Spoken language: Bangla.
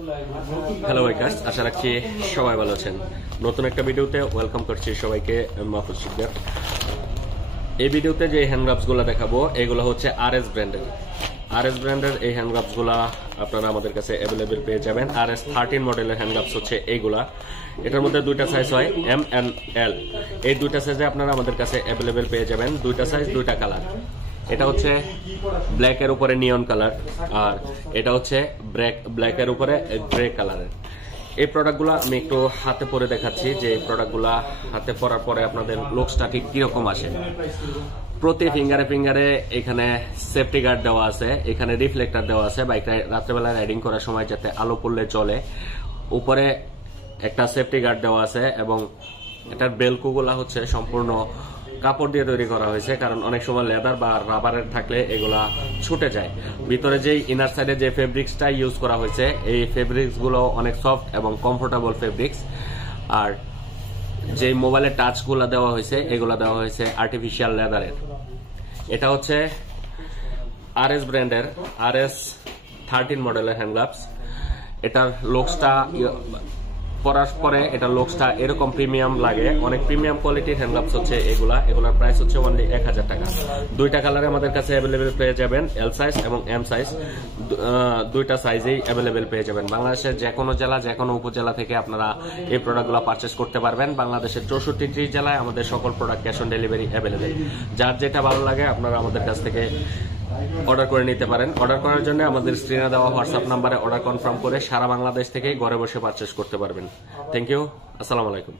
হ্যালো গাইস, আশা রাখছি সবাই ভালো আছেন। নতুন একটা ভিডিওতে ওয়েলকাম করছি সবাইকে। মাহফুজ শিকদার। এই ভিডিওতে যে হ্যান্ড গ্লাভস গুলা দেখাবো এগুলো হচ্ছে RS ব্র্যান্ডের এই হ্যান্ড গ্লাভস গুলা আপনারা আমাদের কাছে অ্যাভেলেবেল পেয়ে যাবেন। RS 13 মডেলের হ্যান্ড গ্লাভস হচ্ছে এইগুলা। এটার মধ্যে দুইটা সাইজ হয়, M and L। এই দুইটা সাইজে আপনারা আমাদের কাছে অ্যাভেলেবেল পেয়ে যাবেন। দুইটা সাইজ, দুইটা কালার। এটা হচ্ছে ব্ল্যাক এর উপরে নিয়ন কালার, আর এটা হচ্ছে ব্ল্যাক এর উপরে গ্রে কালারের। এই প্রোডাক্টগুলো আমি একটু হাতে পরে দেখাচ্ছি যে প্রোডাক্টগুলো হাতে পরার পরে আপনাদের লুকসটা ঠিক কিরকম আসে। প্রতি ফিঙ্গারে এখানে সেফটি গার্ড দেওয়া আছে, এখানে রিফ্লেক্টর দেওয়া আছে বাইকটা রাত্রেবেলা রাইডিং করার সময় যাতে আলো পড়লে চলে। উপরে একটা সেফটি গার্ড দেওয়া আছে এবং এটার বেলকুগুলা হচ্ছে সম্পূর্ণ কাপড় দিয়ে তৈরি করা হয়েছে, কারণ অনেক সময় লেদার বা রাবারের থাকলে এগুলা ছুটে যায়। ভিতরে যে ইনার সাইডে যে ফেব্রিক্সটা ইউজ করা হয়েছে এই ফেব্রিক্স গুলো অনেক সফট এবং কমফোর্টেবল ফেব্রিক্স। আর যে মোবাইলের টাচ গুলা দেওয়া হয়েছে এগুলা দেওয়া হয়েছে আর্টিফিশিয়াল লেদারের। এটা হচ্ছে RS ব্র্যান্ডের RS 13 মডেলের হ্যান্ড গ্লাভস। এটার লুকসটা পরার পরে এটা লুকসটা এরকম প্রিমিয়াম লাগে। অনেক প্রিমিয়াম কোয়ালিটির হ্যান্ড গ্লাভস হচ্ছে এগুলার প্রাইস হচ্ছে অনলি 1000 টাকা। দুইটা কালারে আমাদের কাছে অ্যাভেলেবেল পেয়ে যাবেন, L সাইজ এবং M সাইজ। দুইটা সাইজেই অ্যাভেলেবেল পেয়ে যাবেন। বাংলাদেশের যে কোনো জেলা, যে কোনো উপজেলা থেকে আপনারা এই প্রোডাক্টগুলো পারচেস করতে পারবেন। বাংলাদেশের 64টি জেলায় আমাদের সকল product cash on delivery available. যার যেটা ভালো লাগে আপনারা আমাদের কাছ থেকে অর্ডার করে নিতে পারেন। অর্ডার করার জন্য আমাদের স্ক্রিনে দেওয়া হোয়াটসঅ্যাপ নাম্বারে অর্ডার কনফার্ম করে সারা বাংলাদেশ থেকে ঘরে বসে পারচেস করতে পারবেন। থ্যাংক ইউ, আসসালামু আলাইকুম।